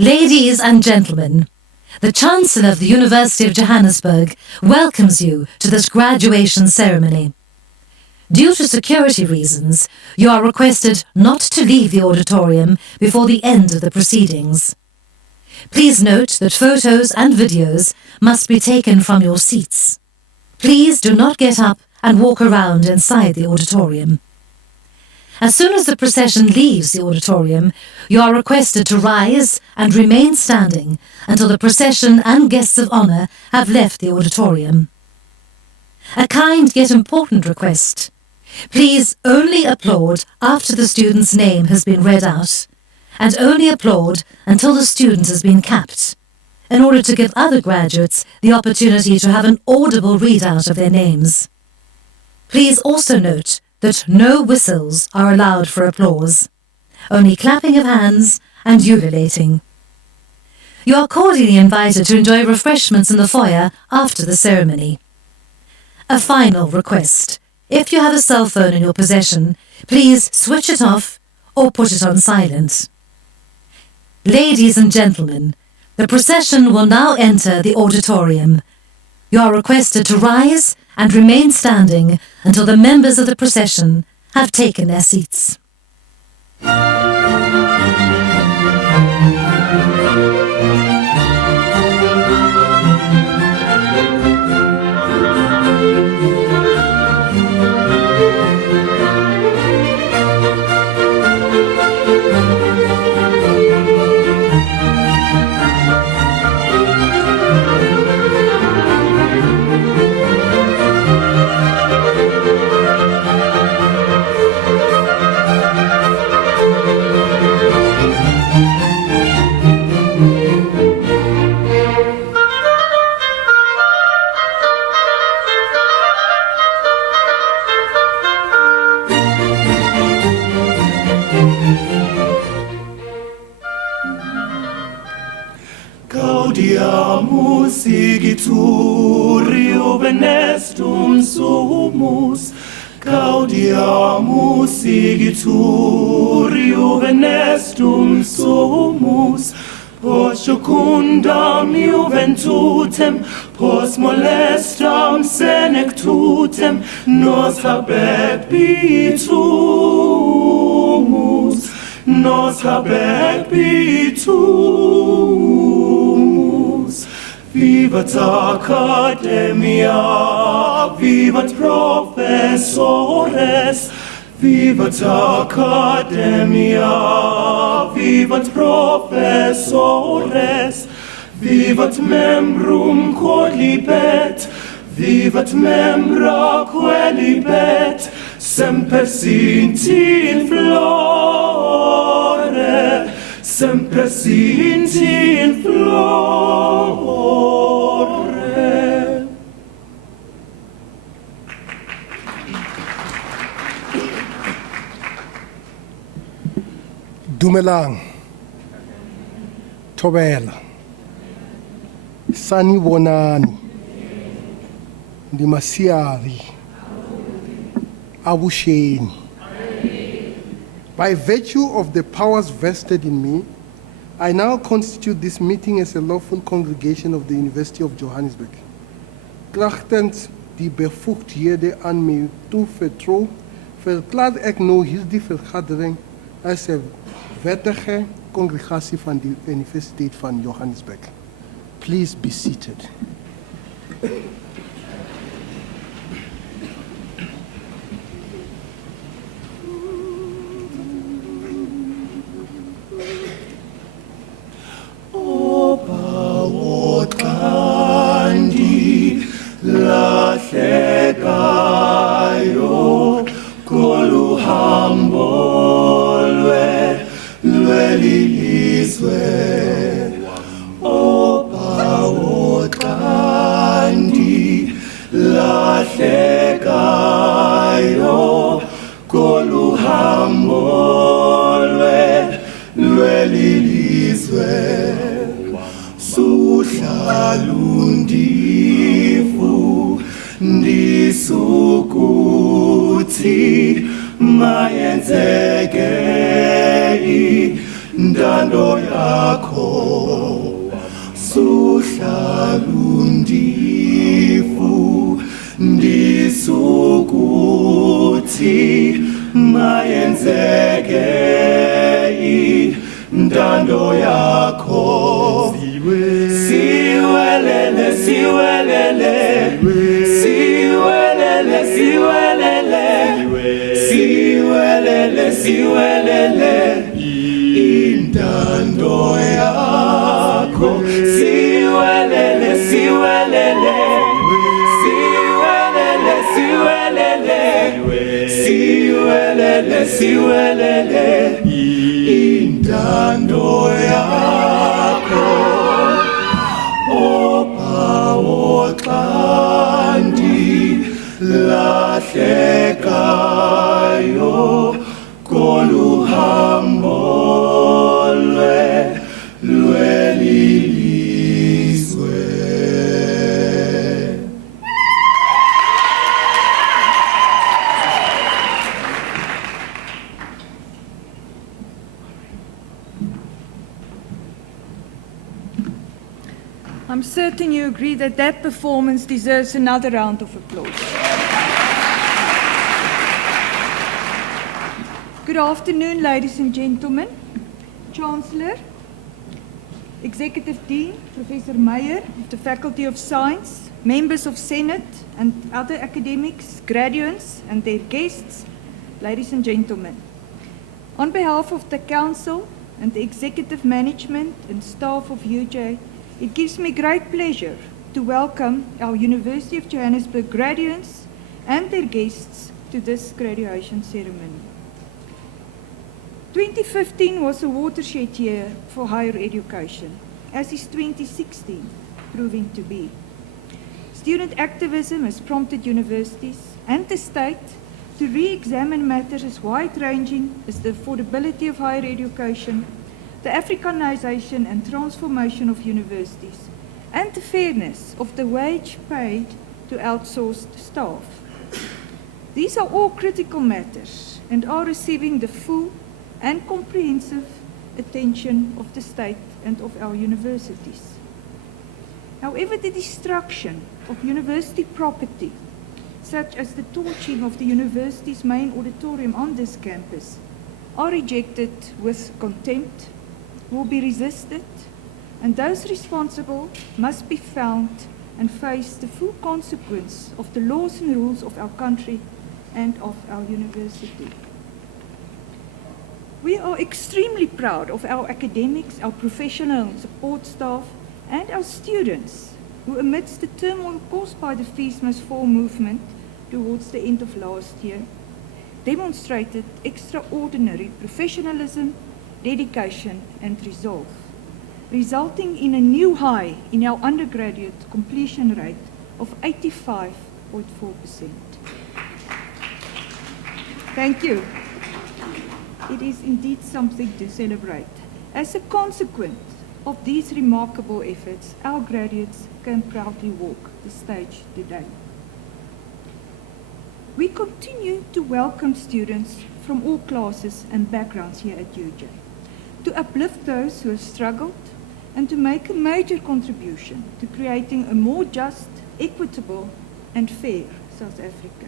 Ladies and gentlemen, the Chancellor of the University of Johannesburg welcomes you to this graduation ceremony. Due to security reasons, you are requested not to leave the auditorium before the end of the proceedings. Please note that photos and videos must be taken from your seats. Please do not get up and walk around inside the auditorium. As soon as the procession leaves the auditorium, you are requested to rise and remain standing until the procession and guests of honour have left the auditorium. A kind yet important request. Please only applaud after the student's name has been read out, and only applaud until the student has been capped, in order to give other graduates the opportunity to have an audible readout of their names. Please also note that no whistles are allowed for applause, only clapping of hands and ululating. You are cordially invited to enjoy refreshments in the foyer after the ceremony. A final request. If you have a cell phone in your possession, please switch it off or put it on silent. Ladies and gentlemen, the procession will now enter the auditorium. You are requested to rise and remain standing until the members of the procession have taken their seats. Gaudiamus igituri ubenestum sumus. Gaudiamus igituri ubenestum sumus. Pos jucundam juventutem, pos molestam senectutem, nos habebitumus, nos habebitumus. Vivat Academia, vivat professores, vivat Academia, vivat professores, vivat membrum quolibet, vivat membra quolibet, semper sint in flore, semper sint in flore. Dumelang, Thobela, Sanibonani, Ndimasiari, Abusheni. By virtue of the powers vested in me, I now constitute this meeting as a lawful congregation of the University of Johannesburg. Krachtens die bevoegdheden aan mij toevertrouw, verklaar ik nu hierdie vergadering as 'n wettige congregatie van die Universiteit van Johannesburg. Please be seated. ntando yakho suhlalundifu ndisukuthi mayenzeke ntando yakho siwelele siwelele siwelele siwelele siwelele siwelele intando yakho siwelele siwelele siwelele siwelele siwelele siwelele intando yakho opawo xandi lahlekayo koluhambo lwelilizwe. I'm certain you agree that that performance deserves another round of applause. Good afternoon, ladies and gentlemen. Chancellor, Executive Dean, Professor Meyer of the Faculty of Science, members of Senate and other academics, graduates and their guests, ladies and gentlemen. On behalf of the Council and the Executive Management and staff of UJ, it gives me great pleasure to welcome our University of Johannesburg graduates and their guests to this graduation ceremony. 2015 was a watershed year for higher education, as is 2016 proving to be. Student activism has prompted universities and the state to re-examine matters as wide-ranging as the affordability of higher education, the Africanization and transformation of universities, and the fairness of the wage paid to outsourced staff. These are all critical matters and are receiving the full and comprehensive attention of the state and of our universities. However, the destruction of university property, such as the torching of the university's main auditorium on this campus, are rejected with contempt, will be resisted, and those responsible must be found and face the full consequence of the laws and rules of our country and of our university. We are extremely proud of our academics, our professional and support staff, and our students who, amidst the turmoil caused by the Fees Must Fall movement towards the end of last year, demonstrated extraordinary professionalism, dedication and resolve, resulting in a new high in our undergraduate completion rate of 85.4%. Thank you. It is indeed something to celebrate. As a consequence of these remarkable efforts, our graduates can proudly walk the stage today. We continue to welcome students from all classes and backgrounds here at UJ, to uplift those who have struggled and to make a major contribution to creating a more just, equitable and fair South Africa.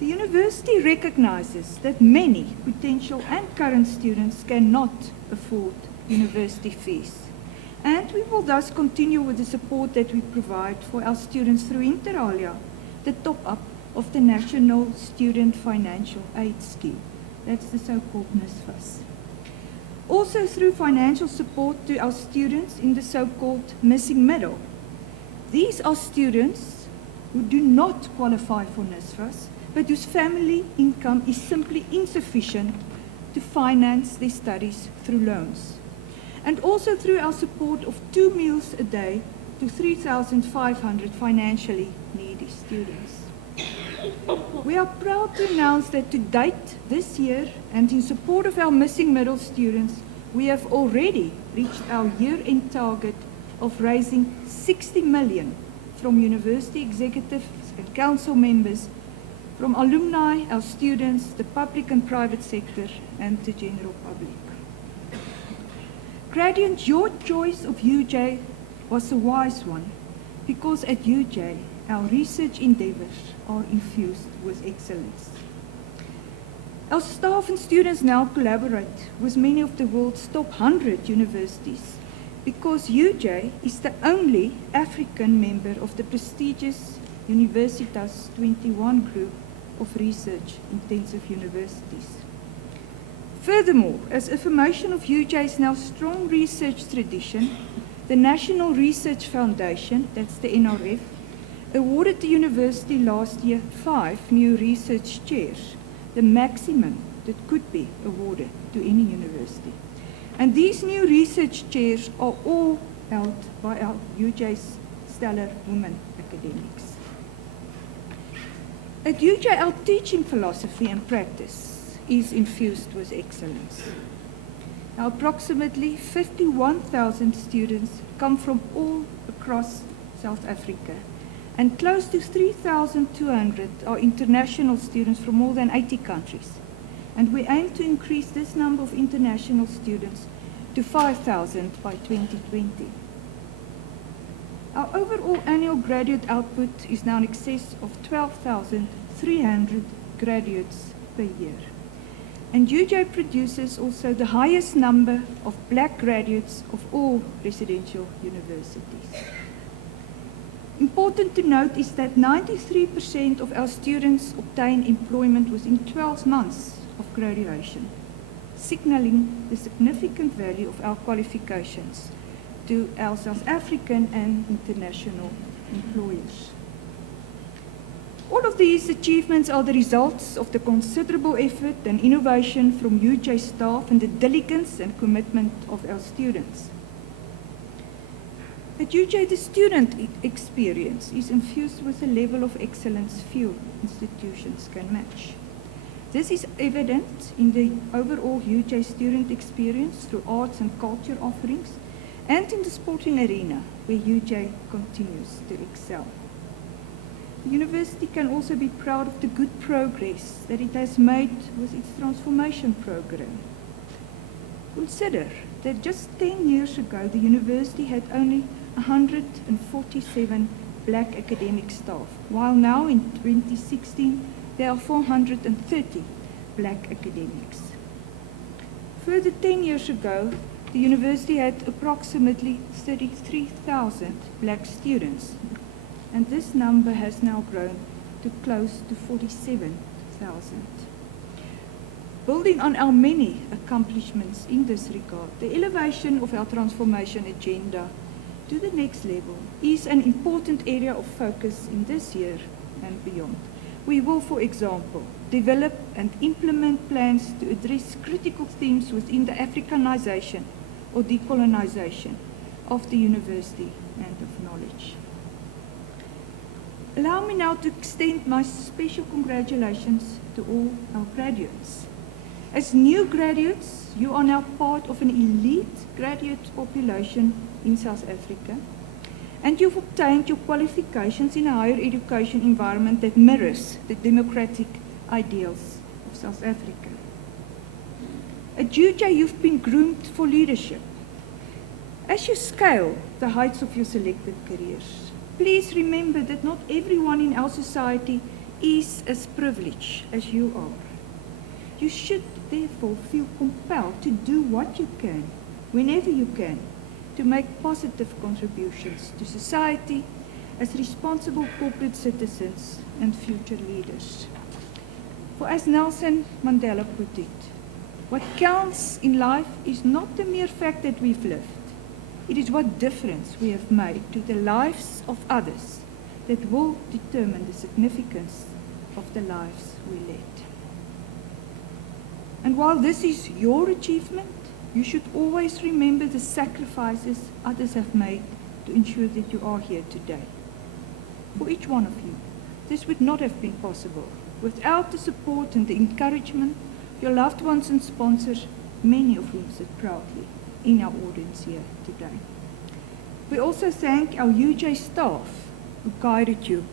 The university recognizes that many potential and current students cannot afford university fees, and we will thus continue with the support that we provide for our students through inter alia, the top-up of the National Student Financial Aid Scheme. That's the so-called NSFAS. Also through financial support to our students in the so-called missing middle. These are students who do not qualify for NSFAS, but whose family income is simply insufficient to finance their studies through loans. And also through our support of 2 meals a day to 3,500 financially needy students. We are proud to announce that to date this year, and in support of our missing middle students, we have already reached our year-end target of raising 60 million from university executives and council members, from alumni, our students, the public and private sector, and the general public. Graduates, your choice of UJ was a wise one, because at UJ, our research endeavours are infused with excellence. Our staff and students now collaborate with many of the world's top 100 universities, because UJ is the only African member of the prestigious Universitas 21 group of research-intensive universities. Furthermore, as affirmation of UJ's now strong research tradition, the National Research Foundation, that's the NRF, awarded the university last year 5 new research chairs, the maximum that could be awarded to any university. And these new research chairs are all held by our UJ's stellar women academics. At UJ, our teaching philosophy and practice is infused with excellence. Now, approximately 51,000 students come from all across South Africa, and close to 3,200 are international students from more than 80 countries. And we aim to increase this number of international students to 5,000 by 2020. Our overall annual graduate output is now in excess of 12,300 graduates per year. And UJ produces also the highest number of black graduates of all residential universities. Important to note is that 93% of our students obtain employment within 12 months of graduation, signaling the significant value of our qualifications to our South African and international employers. All of these achievements are the results of the considerable effort and innovation from UJ staff and the diligence and commitment of our students. At UJ, the student experience is infused with a level of excellence few institutions can match. This is evident in the overall UJ student experience through arts and culture offerings and in the sporting arena, where UJ continues to excel. The university can also be proud of the good progress that it has made with its transformation program. Consider that just 10 years ago, the university had only 147 black academic staff, while now in 2016, there are 430 black academics. Further, 10 years ago, the university had approximately 33,000 black students, and this number has now grown to close to 47,000. Building on our many accomplishments in this regard, the elevation of our transformation agenda to the next level is an important area of focus in this year and beyond. We will, for example, develop and implement plans to address critical themes within the Africanization or decolonization of the university and of knowledge. Allow me now to extend my special congratulations to all our graduates. As new graduates, you are now part of an elite graduate population in South Africa, and you've obtained your qualifications in a higher education environment that mirrors the democratic ideals of South Africa. At UJ, you've been groomed for leadership. As you scale the heights of your selected careers, please remember that not everyone in our society is as privileged as you are. You should therefore feel compelled to do what you can, whenever you can, to make positive contributions to society as responsible corporate citizens and future leaders. For as Nelson Mandela put it, what counts in life is not the mere fact that we've lived. It is what difference we have made to the lives of others that will determine the significance of the lives we led. And while this is your achievement, you should always remember the sacrifices others have made to ensure that you are here today. For each one of you, this would not have been possible without the support and the encouragement of your loved ones and sponsors, many of whom sit proudly in our audience here today. We also thank our UJ staff who guided you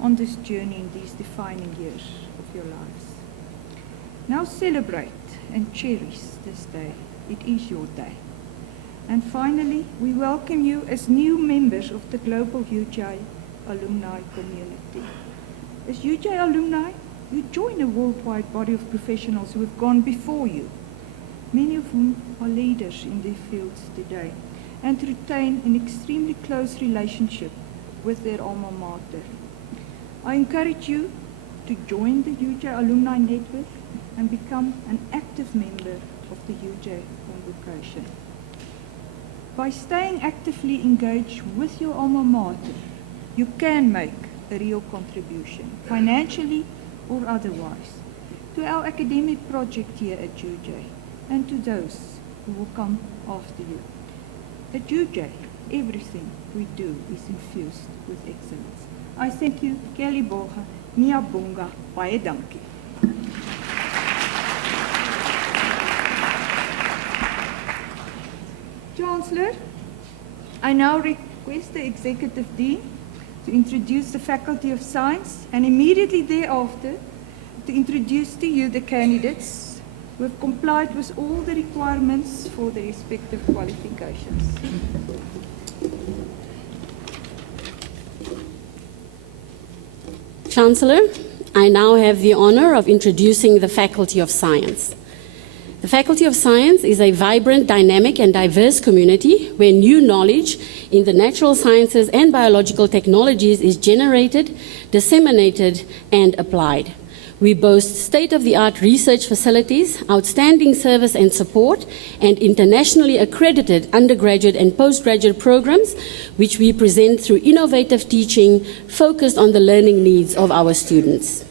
on this journey in these defining years of your lives. Now celebrate and cherish this day. It is your day. And finally, we welcome you as new members of the global UJ alumni community. As UJ alumni, you join a worldwide body of professionals who have gone before you, many of whom are leaders in their fields today, and retain an extremely close relationship with their alma mater. I encourage you to join the UJ Alumni Network and become an active member of the UJ Convocation. By staying actively engaged with your alma mater, you can make a real contribution, financially or otherwise, to our academic project here at UJ and to those who will come after you. At UJ, everything we do is infused with excellence. I thank you, Kelly Boga, Nyabonga, baie dankie. Chancellor, I now request the Executive Dean to introduce the Faculty of Science and immediately thereafter to introduce to you the candidates who have complied with all the requirements for their respective qualifications. Chancellor, I now have the honor of introducing the Faculty of Science. The Faculty of Science is a vibrant, dynamic, and diverse community where new knowledge in the natural sciences and biological technologies is generated, disseminated, and applied. We boast state-of-the-art research facilities, outstanding service and support, and internationally accredited undergraduate and postgraduate programs, which we present through innovative teaching focused on the learning needs of our students.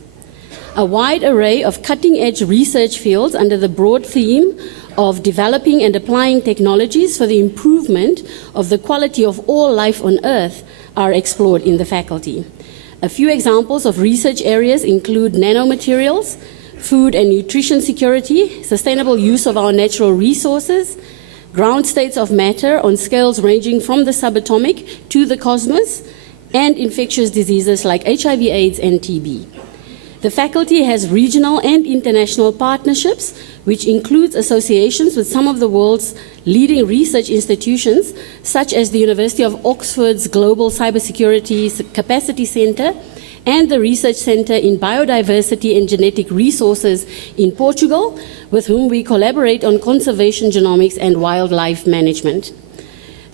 A wide array of cutting-edge research fields under the broad theme of developing and applying technologies for the improvement of the quality of all life on Earth are explored in the faculty. A few examples of research areas include nanomaterials, food and nutrition security, sustainable use of our natural resources, ground states of matter on scales ranging from the subatomic to the cosmos, and infectious diseases like HIV/AIDS and TB. The faculty has regional and international partnerships, which includes associations with some of the world's leading research institutions, such as the University of Oxford's Global Cybersecurity Capacity Center and the Research Center in Biodiversity and Genetic Resources in Portugal, with whom we collaborate on conservation genomics and wildlife management.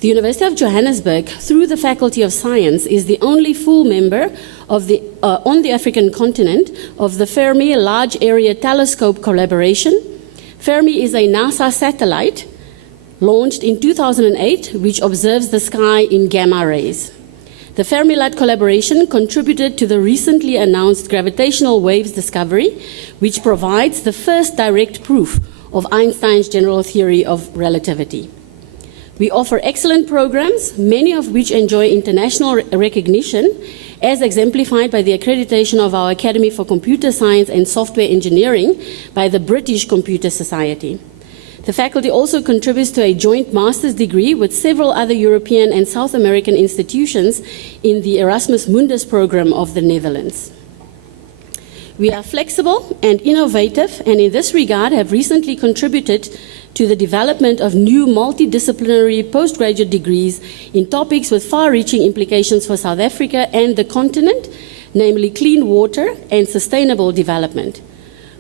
The University of Johannesburg, through the Faculty of Science, is the only full member of on the African continent of the Fermi Large Area Telescope collaboration. Fermi is a NASA satellite launched in 2008, which observes the sky in gamma rays. The Fermi-LAT collaboration contributed to the recently announced gravitational waves discovery, which provides the first direct proof of Einstein's general theory of relativity. We offer excellent programs, many of which enjoy international recognition, as exemplified by the accreditation of our Academy for Computer Science and Software Engineering by the British Computer Society. The faculty also contributes to a joint master's degree with several other European and South American institutions in the Erasmus Mundus program of the Netherlands. We are flexible and innovative, and in this regard have recently contributed to the development of new multidisciplinary postgraduate degrees in topics with far-reaching implications for South Africa and the continent, namely clean water and sustainable development.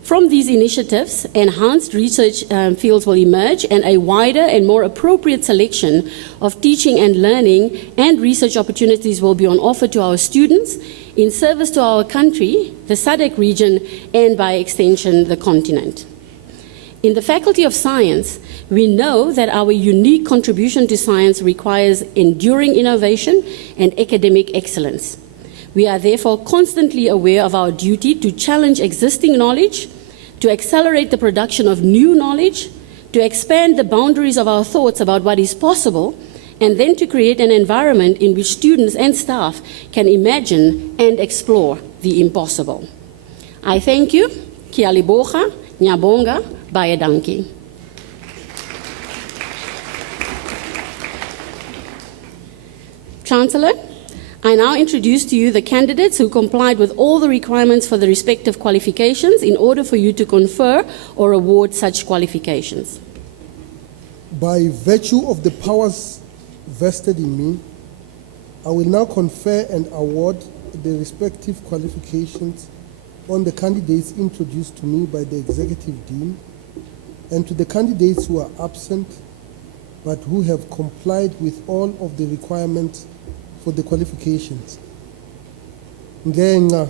From these initiatives, enhanced research fields will emerge, and a wider and more appropriate selection of teaching and learning and research opportunities will be on offer to our students in service to our country, the SADC region, and by extension, the continent. In the Faculty of Science, we know that our unique contribution to science requires enduring innovation and academic excellence. We are therefore constantly aware of our duty to challenge existing knowledge, to accelerate the production of new knowledge, to expand the boundaries of our thoughts about what is possible, and then to create an environment in which students and staff can imagine and explore the impossible. I thank you. Kia liboga, nyabonga, baie dankie. Chancellor, I now introduce to you the candidates who complied with all the requirements for the respective qualifications in order for you to confer or award such qualifications. By virtue of the powers vested in me, I will now confer and award the respective qualifications on the candidates introduced to me by the Executive Dean and to the candidates who are absent but who have complied with all of the requirements for the qualifications. Ngenxa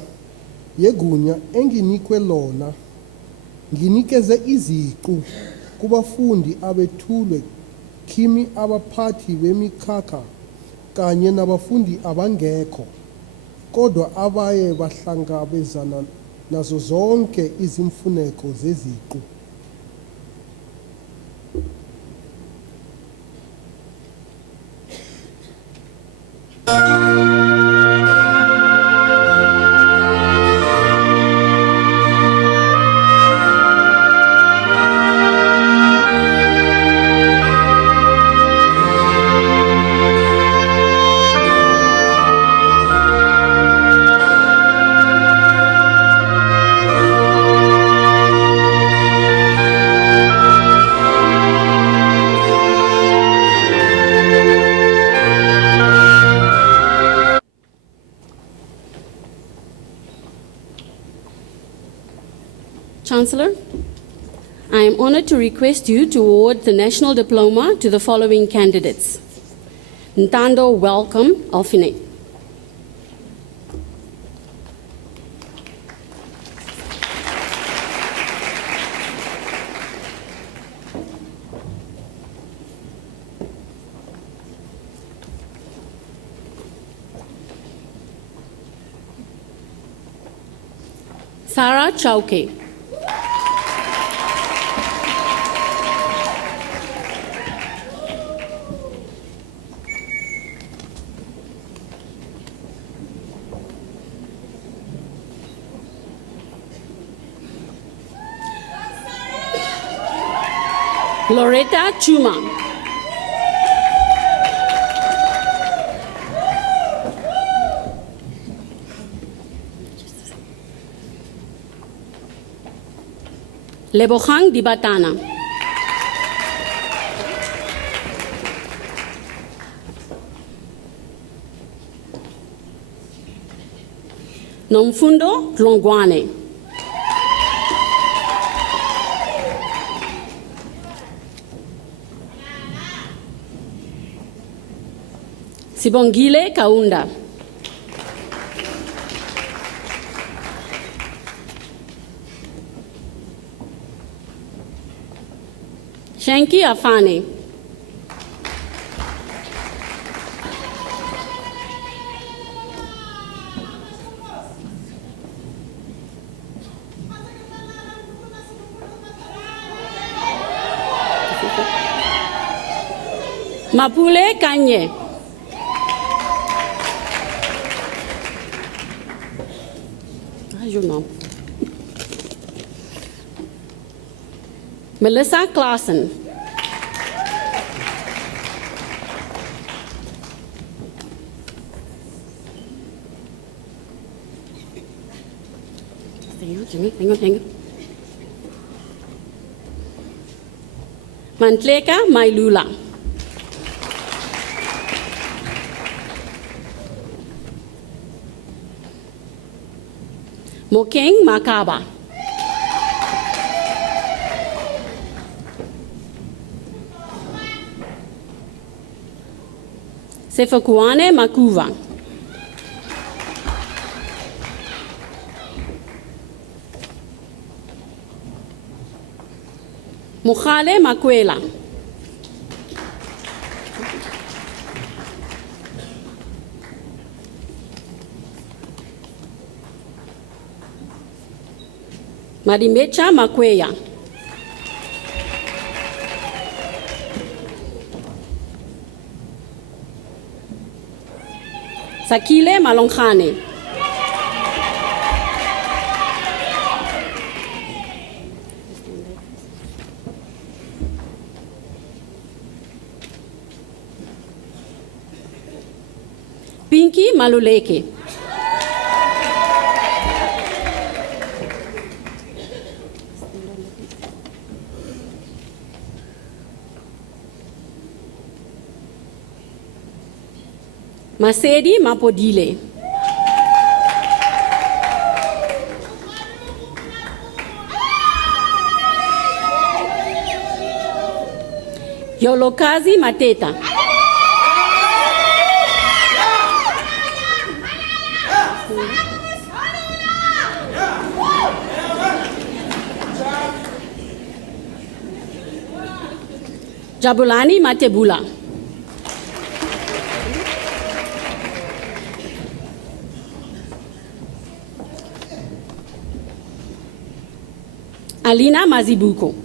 yegunya enginikwe lona, nginikeze iziqu kubafundi abethulwe kimi abaphathi bemikhakha kanye nabafundi abangekho kodwa abaye bahlangabezana nazo zonke izimfuneko zeziqu. Chancellor, I am honored to request you to award the National Diploma to the following candidates. Ntando Welcome Alfine. Sarah Chauke. Loretta Chuma. Lebogang Dibatana. Nomfundo Dlongwane. Sibongile Kaunda. Shanky Afane. Mapule Kanye. You know. Melissa Klassen. Hang on. Mantleka Mailula. Mokeng Makaba. Sefakuane Makuva. Mojale Makuela. Marimecha Makweya. Sakile Malongkhane. Pinky Maluleke. Masedi Mapodile. Yolokazi Mateta. Jabulani Matebula. Alina Mazibuko.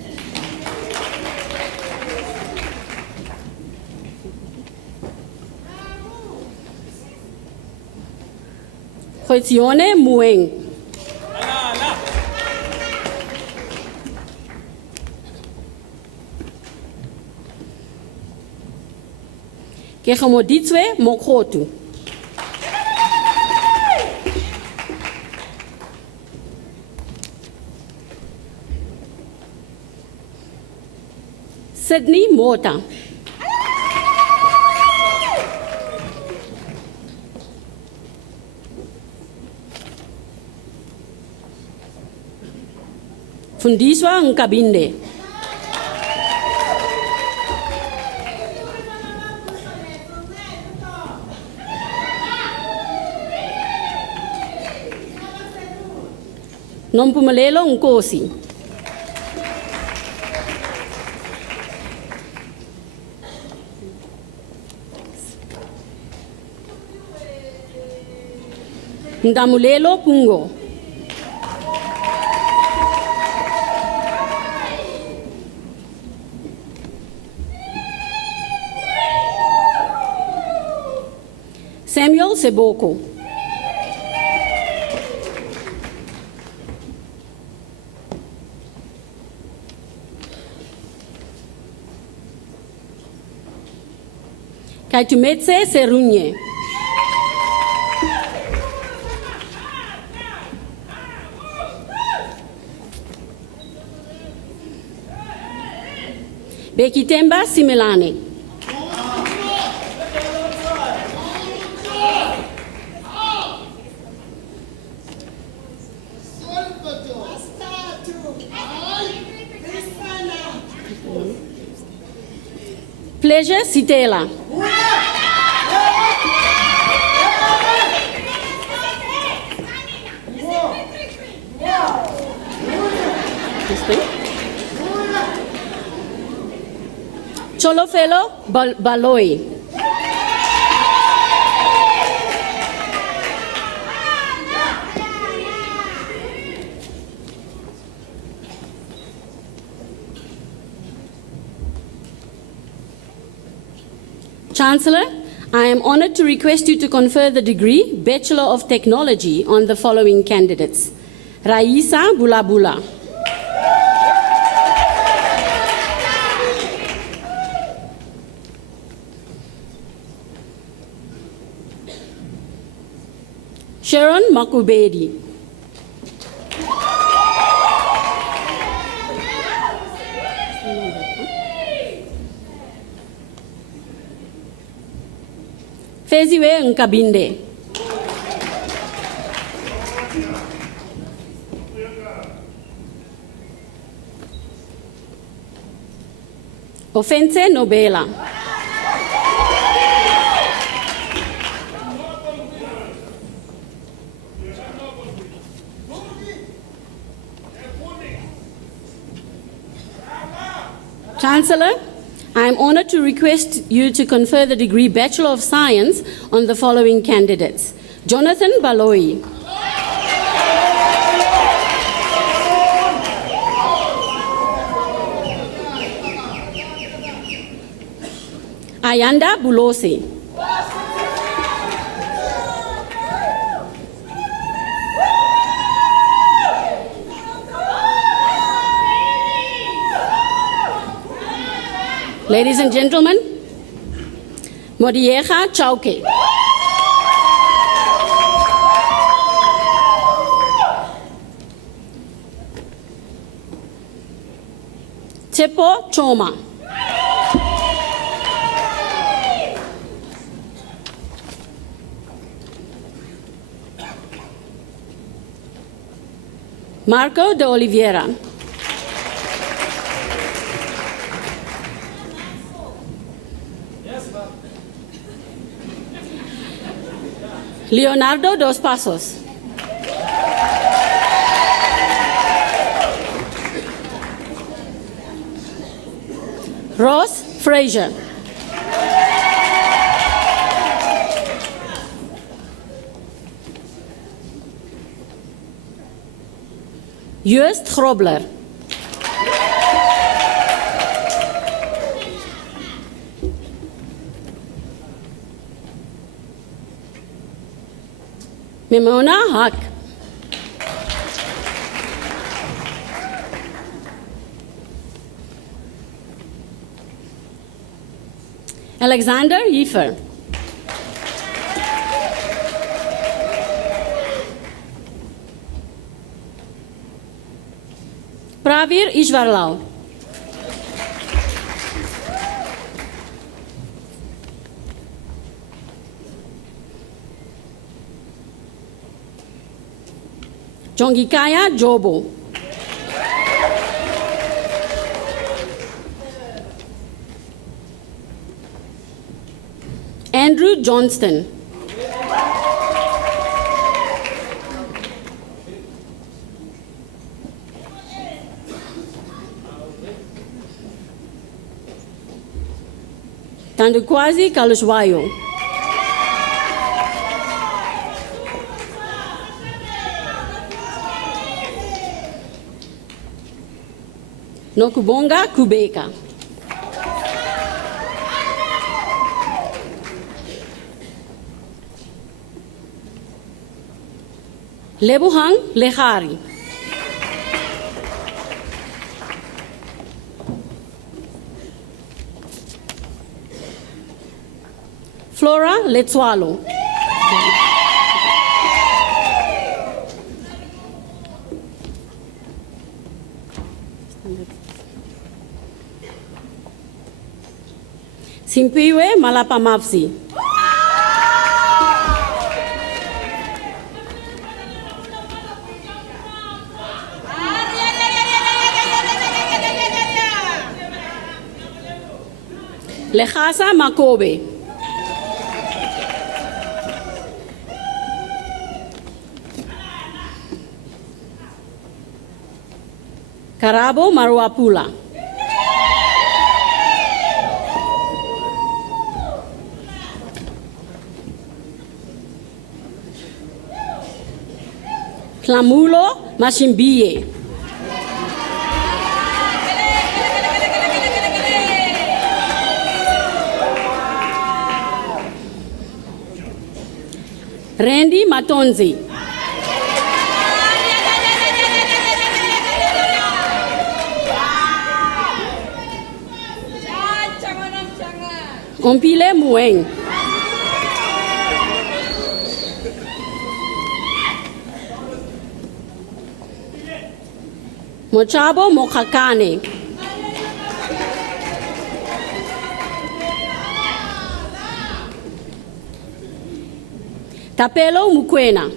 Khotsione Mueng. Kegomoditswe Mokhotu. Sydney Mota. Fundiswa Nkabinde. Nompumelelo Nkosi. Ndamulelo Pungo. Samuel Seboko. Kaitumetse Serunye. Bekitemba Similane. Pleasure Sitela. Cholofelo Baloi. Chancellor, I am honored to request you to confer the degree Bachelor of Technology on the following candidates. Raisa Bulabula. Sharon Makubedi. Feziwe Nkabinde. Offense Nobela. Chancellor, I am honored to request you to confer the degree Bachelor of Science on the following candidates. Jonathan Baloi. Ayanda Bulosi. Ladies and gentlemen, Modieja Chauke. Tepo Choma. Marco de Oliveira. Leonardo dos Passos. Ross Fraser. Joost Grobler. Mimona Haq. Alexander Heifer. Pravir Ishwarlal. Jongikaya Jobo. Andrew Johnston. Tandukwazi Kalushwayo. Nokubonga Kubeka. Lebuhang Lehari. Flora Letswalo. Simpiwe Malapamavsi. Lechasa Makobe. Karabo Marwapula. Klamulo Mashimbiye. Randy Matonzi. Ompile Mueng. Mochabo Mokakane. Tapelo Mukwena.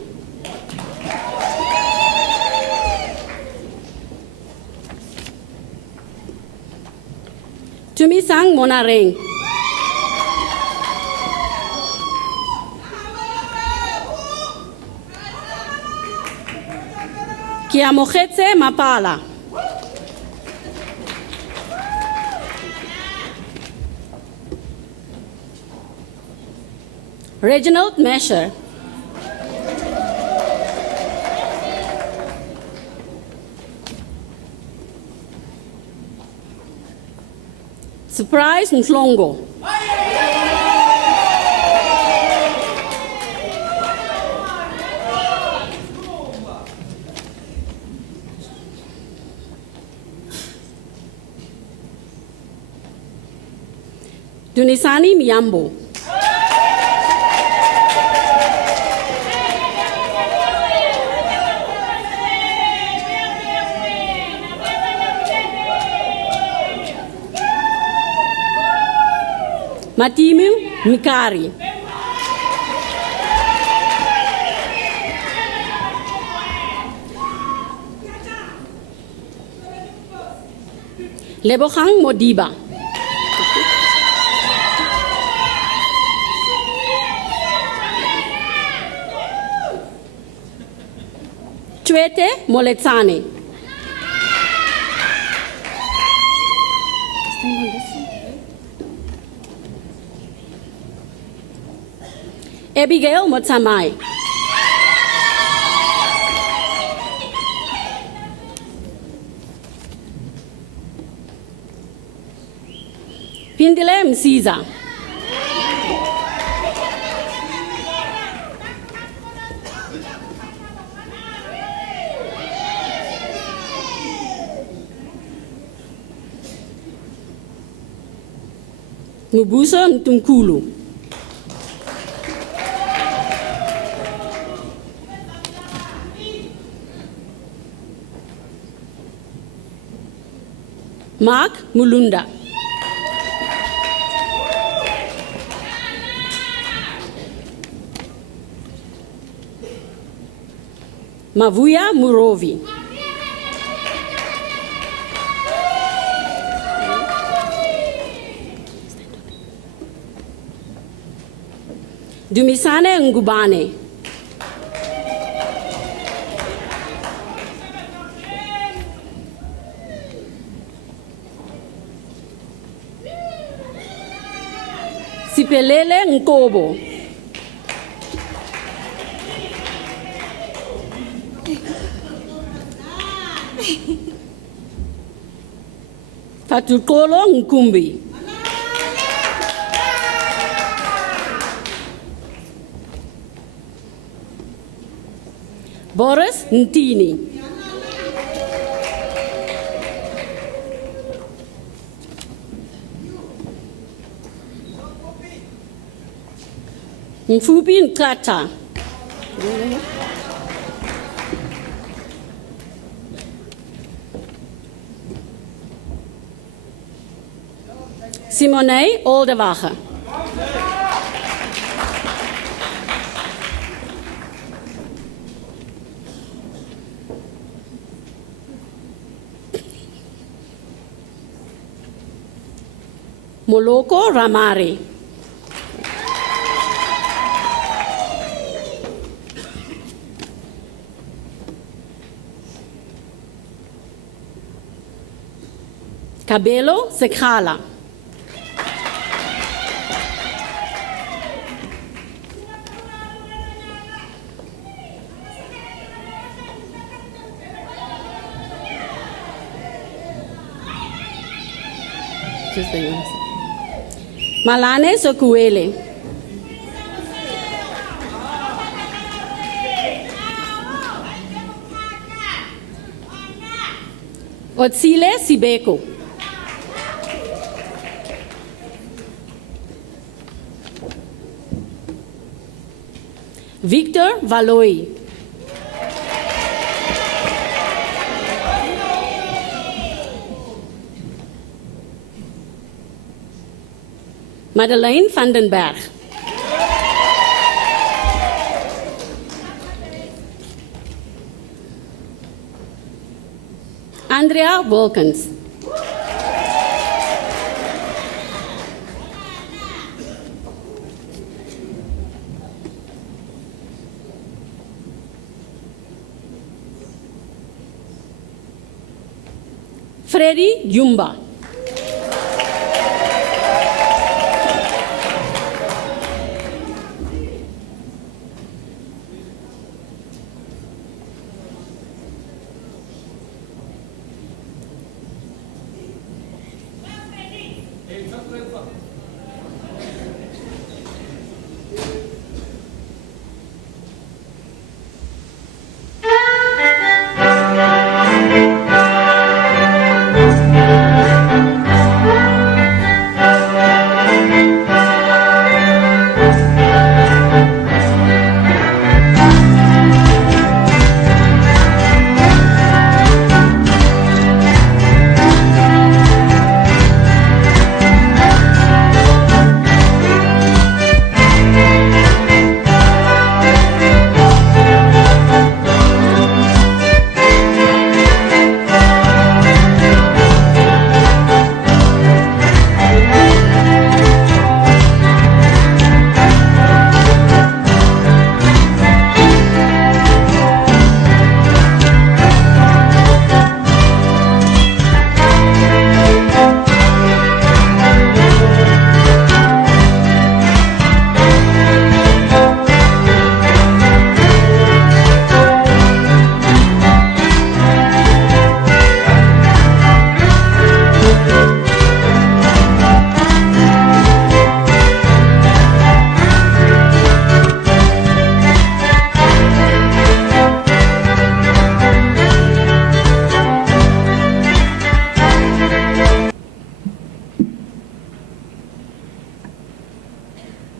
Tumisang Monareng. Kiamojetse Mapala. Reginald Mesher. Surprise Mhlongo. Dunisani Miyambo. Matimu Mikari. Lebogang Modiba. Chwete Moletsane. Abigail Motsamai. Pindile Msiza. Ngubuso Ntunkulu. Mark Mulunda. Mavuya Murovi. Dumisane Ngubane. Sipelele Nkobo. Fatukolo Nkumbi. Boris Ntini. Mfupi Nkata. Simone Oldewache. Moloko Ramari. Cabelo Sekhala. Malane Sokuele. Otsile Sibeko. Victor Valoy. Madeleine van den Berg. Andrea Wilkins. Freddy Jumba.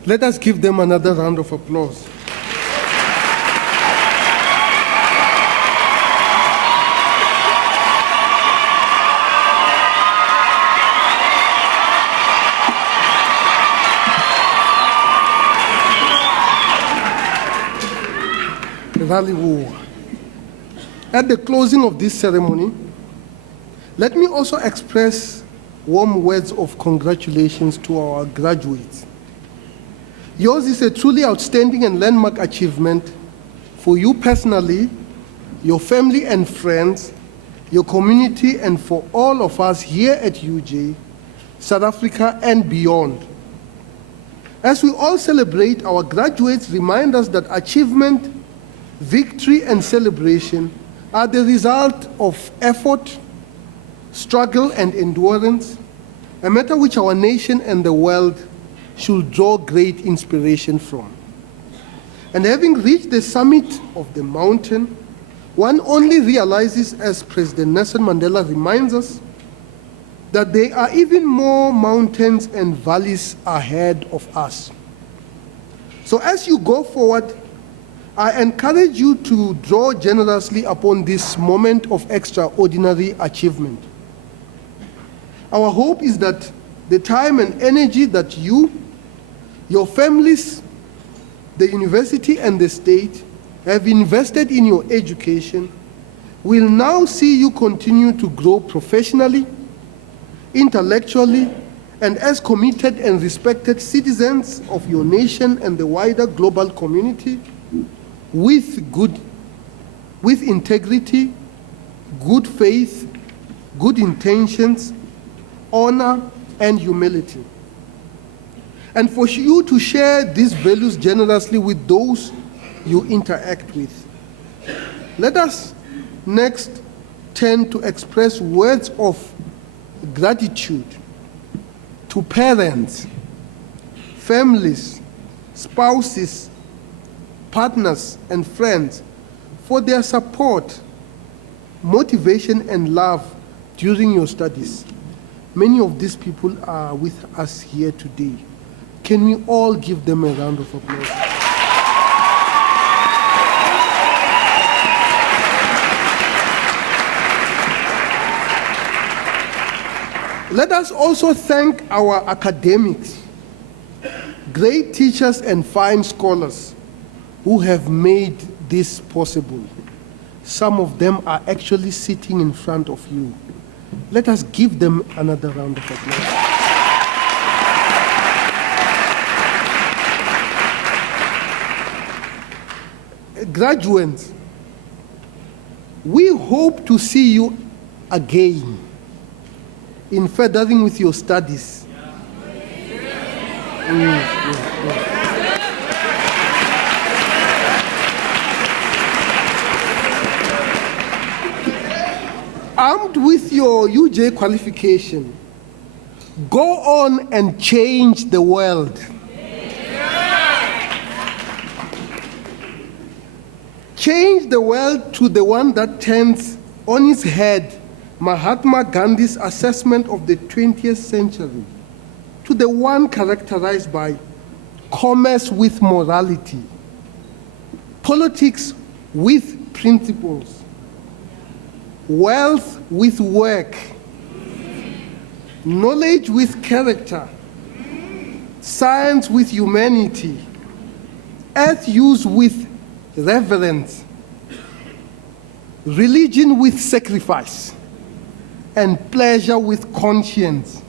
Let us give them another round of applause. At the closing of this ceremony, let me also express warm words of congratulations to our graduates. Yours is a truly outstanding and landmark achievement for you personally, your family and friends, your community, and for all of us here at UJ, South Africa, and beyond. As we all celebrate, our graduates remind us that achievement, victory, and celebration are the result of effort, struggle, and endurance, a matter which our nation and the world should draw great inspiration from. And having reached the summit of the mountain, one only realizes, as President Nelson Mandela reminds us, that there are even more mountains and valleys ahead of us. So as you go forward, I encourage you to draw generously upon this moment of extraordinary achievement. Our hope is that the time and energy that you, your families, the university, and the state have invested in your education will now see you continue to grow professionally, intellectually, and as committed and respected citizens of your nation and the wider global community, with integrity, good faith, good intentions, honor, and humility. And for you to share these values generously with those you interact with. Let us next turn to express words of gratitude to parents, families, spouses, partners, and friends for their support, motivation, and love during your studies. Many of these people are with us here today. Can we all give them a round of applause? Let us also thank our academics, great teachers, and fine scholars who have made this possible. Some of them are actually sitting in front of you. Let us give them another round of applause. Graduates, we hope to see you again in furthering with your studies. Armed with your UJ qualification, go on and change the world. Change the world to the one that turns on its head Mahatma Gandhi's assessment of the 20th century, to the one characterized by commerce with morality, politics with principles, wealth with work, knowledge with character, science with humanity, earth use with reverence, religion with sacrifice, and pleasure with conscience.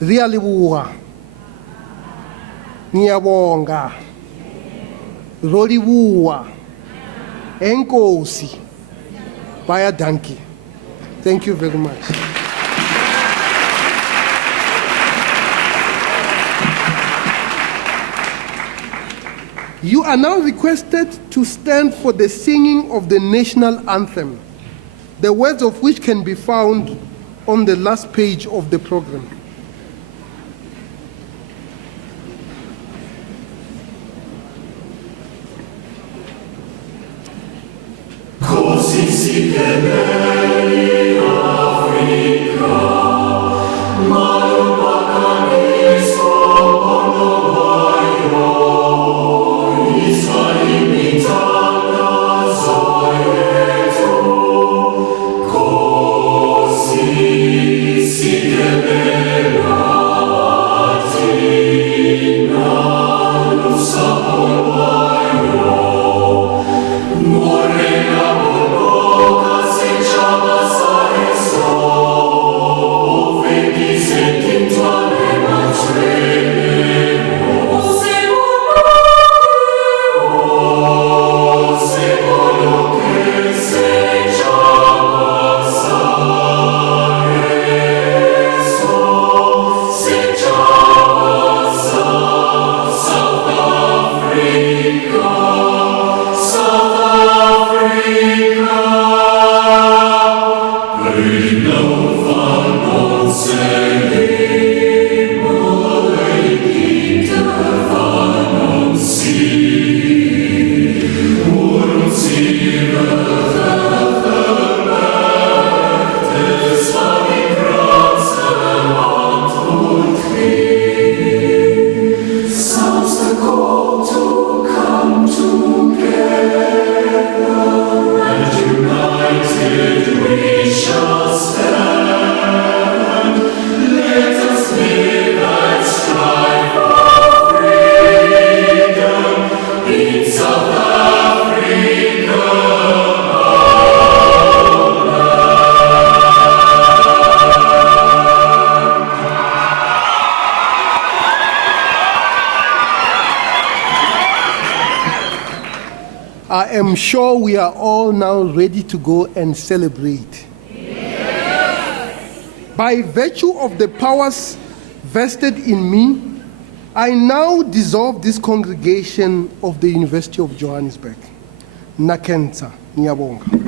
Riyalibuka, ngiyabonga, rolibuwa, enkosi, bayadanki. Thank you very much. You are now requested to stand for the singing of the national anthem, the words of which can be found on the last page of the program. Africa, am sure we are all now ready to go and celebrate. By virtue of the powers vested in me, I now dissolve this congregation of the University of Johannesburg. Nakensa, Nyabonga.